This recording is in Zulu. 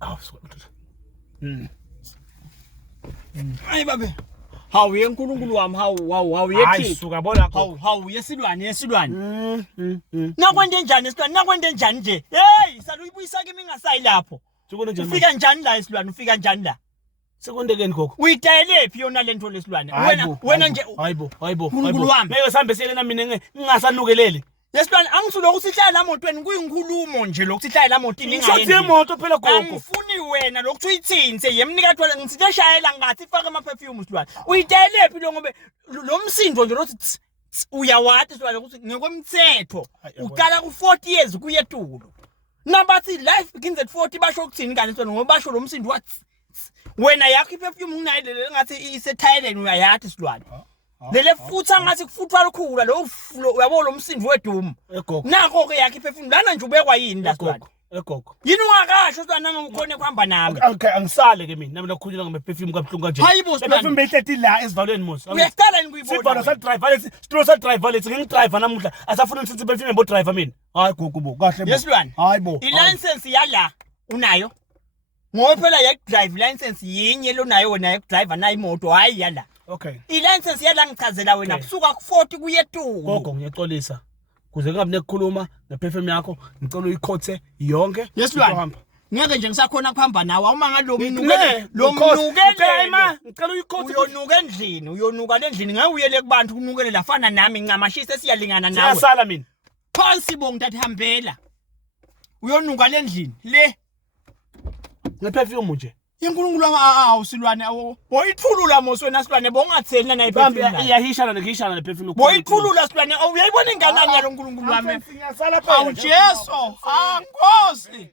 Awu Hayi babe. Hawu yenkulunkulu wami hawu hayi yethi. suka bona gogo. Hawu yesilwane. Nakwende njani esilwane? Nakwende njani nje? Hey, saluyibuyisa kimi ngasayi lapho. Sekonde njani? Ufika njani la esilwane? Ufika njani la? Sekondekeni gogo. Uyidayele phi yona lento lesilwane? Wena nje hayibo. Nkulunkulu wami. Ngeke sihambe siyele na mina ngingasanukeleli. Yesilwane angisulo ukusihlala la motweni kuyinkulumo nje lokusihlala la motini Ngishothi yemoto phela gogo. Angifuni wena lokhu uyithinse yemnika thola ngisithe shayela ngathi ifaka ama perfume silwane. Uyidayele phi lo ngobe lo msindo nje lothi uyawathi silwane ukuthi ngekwemthetho uqala ku 40 years kuye etulo. Nabathi life begins at 40 basho ukuthini kanti silwane ngoba basho lo msindo wathi wena yakho iperfume unginayile ngathi ise Thailand uyayathi silwane. Lele futha ngathi kufuthwa lukhula lo uyabo lo msindo wedumo. Nako ke yakhe iperfume lana nje ubekwa yini la silwane. Egogo. Yini ungakasho silwane nangikhona kuhamba nami. Okay, angisale ke mina nami nakhulula ngeperfume kaBhlungu kanje. Perfume beyihleti la esivalweni musa. Uyaqala ni kuyibona. Sivalo sa driver lethi, sitolo sa driver lethi ngingidriver namuhla. Asafuna ukuthi perfume bo driver mina. Hayi gogo bo, kahle bo. Yesilwane. Hayibo. I-license yala unayo. Ngoba phela ya drive license yinye lo nayo wena ya driver na imoto hayi yala. Okay. I-license yala ngichazela wena kusuka ku 40 kuye etulo. Gogo ngiyaxolisa. Kuze kungabi nekukhuluma ngeperfume yakho, ngicela uyikhothe yonke. Yesilwane. Ngeke nje ngisakhona kuhamba nawe uma ngalo mnukele ngicela uyikhothe uyonuka endlini ngawe uyele kubantu kunukele lafana nami ngamashisa siyalingana nawe. Siyasala mina. Phansi bo ngidathi hambela. Uyonuka lendlini le. Ngeperfume nje. Inkulunkulu awusilwane boyithulula moswena silwane bongatheli na iperfume. Iyahishana neperfume. Boyithulula silwane uyayibona inganani yalo nkulunkulu wami. Siyasala phela. Awu Jesu, Nkosi.